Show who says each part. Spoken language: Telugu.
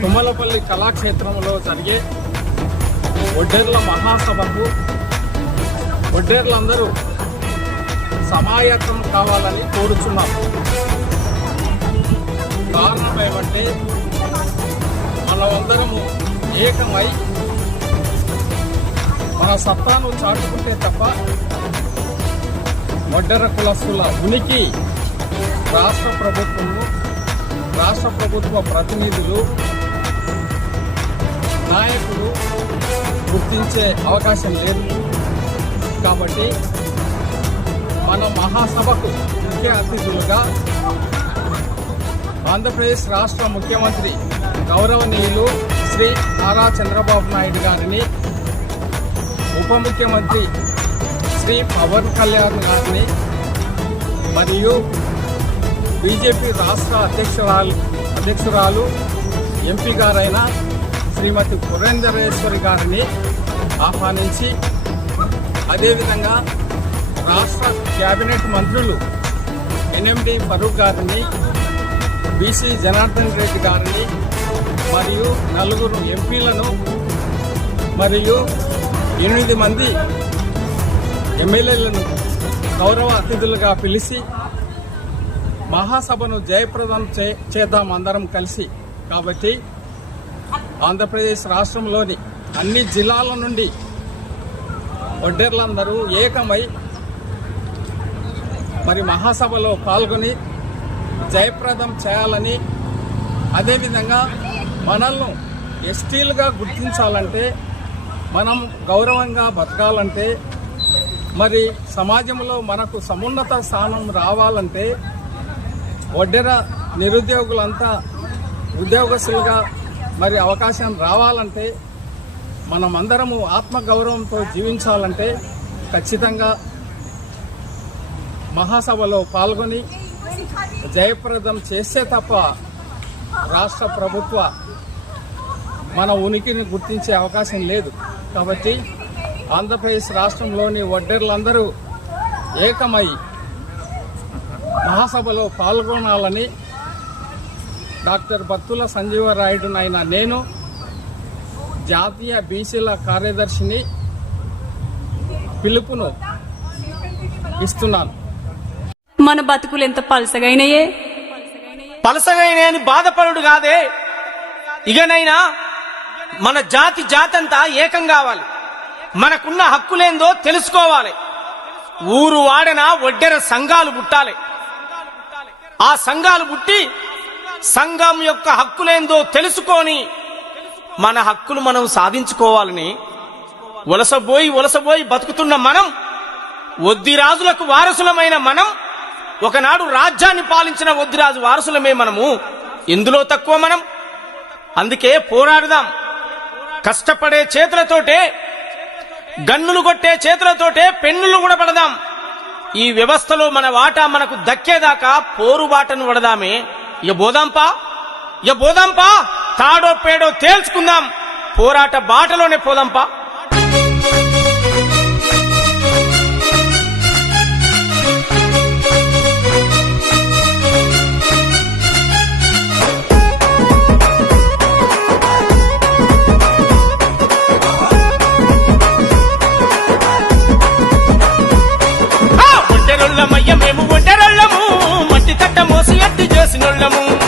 Speaker 1: తుమ్మలపల్లి కళాక్షేత్రంలో జరిగే ఒడ్డెర్ల మహాసభకు ఒడ్డెర్లందరూ సమాయత్తం కావాలని కోరుచున్నాం. కారణం ఏమంటే మనమందరము ఏకమై మన సత్తాను చాటుకుంటే తప్ప ఒడ్డెర కులస్తుల ఉనికి రాష్ట్ర ప్రభుత్వము రాష్ట్ర ప్రభుత్వ ప్రతినిధులు నాయకులు గుర్తించే అవకాశం లేదు. కాబట్టి మన మహాసభకు ముఖ్య అతిథులుగా ఆంధ్రప్రదేశ్ రాష్ట్ర ముఖ్యమంత్రి గౌరవనీయులు శ్రీ నారా చంద్రబాబు నాయుడు గారిని ఉప ముఖ్యమంత్రి శ్రీ పవన్ కళ్యాణ్ గారిని మరియు బీజేపీ రాష్ట్ర అధ్యక్షురాలు అధ్యక్షురాలు ఎంపీ గారైన శ్రీమతి పురేంద్రేశ్వరి గారిని ఆహ్వానించి అదేవిధంగా రాష్ట్ర కేబినెట్ మంత్రులు ఎన్ఎండి ఫరూక్ గారిని బీసీ జనార్దన్ రెడ్డి గారిని మరియు నలుగురు ఎంపీలను మరియు ఎనిమిది మంది ఎమ్మెల్యేలను గౌరవ అతిథులుగా పిలిచి మహాసభను జయప్రదం చే చేద్దాం అందరం కలిసి. కాబట్టి ఆంధ్రప్రదేశ్ రాష్ట్రంలోని అన్ని జిల్లాల నుండి ఒడ్డెర్లందరూ ఏకమై మరి మహాసభలో పాల్గొని జయప్రదం చేయాలని అదేవిధంగా మనల్ని ఎస్టీలుగా గుర్తించాలంటే మనం గౌరవంగా బతకాలంటే మరి సమాజంలో మనకు సమున్నత స్థానం రావాలంటే వడ్డెర నిరుద్యోగులంతా ఉద్యోగస్తులుగా మరి అవకాశం రావాలంటే మనం అందరము ఆత్మగౌరవంతో జీవించాలంటే ఖచ్చితంగా మహాసభలో పాల్గొని జయప్రదం చేస్తే తప్ప రాష్ట్ర ప్రభుత్వ మన ఉనికిని గుర్తించే అవకాశం లేదు. కాబట్టి ఆంధ్రప్రదేశ్ రాష్ట్రంలోని వడ్డెర్లందరూ ఏకమై మహాసభలో పాల్గొనాలని డాక్టర్ బత్తుల సంజీవరాయుడునైన నేను జాతీయ బీసీల కార్యదర్శిని పిలుపును ఇస్తున్నాను.
Speaker 2: మన బతుకులు ఎంత పలసగైనయే?
Speaker 3: పలసగైన అని బాధపడుడు కాదే. ఇకనైనా మన జాతి జాతంతా ఏకం కావాలి. మనకున్న హక్కులేందో తెలుసుకోవాలి. ఊరు వాడన ఒడ్డెర సంఘాలు పుట్టాలి. ఆ సంఘాలు పుట్టి సంఘం యొక్క హక్కులేందో తెలుసుకొని మన హక్కులు మనం సాధించుకోవాలని వలసబోయి వలసబోయి బతుకుతున్న మనం ఒద్దిరాజులకు వారసులమైన మనం ఒకనాడు రాజ్యాన్ని పాలించిన ఒద్దిరాజు వారసులమే మనము. ఎందులో తక్కువ మనం. అందుకే పోరాడుదాం. కష్టపడే చేతులతోటే గన్నులు కొట్టే చేతులతోటే పెన్నులు కూడా పడదాం. ఈ వ్యవస్థలో మన వాటా మనకు దక్కేదాకా పోరుబాటను వడదామే ఇక బోదాంపా? ఇక బోదాంపా? తాడో పేడో తేల్చుకుందాం. పోరాట బాటలోనే పోదాంపా? sinon l'amour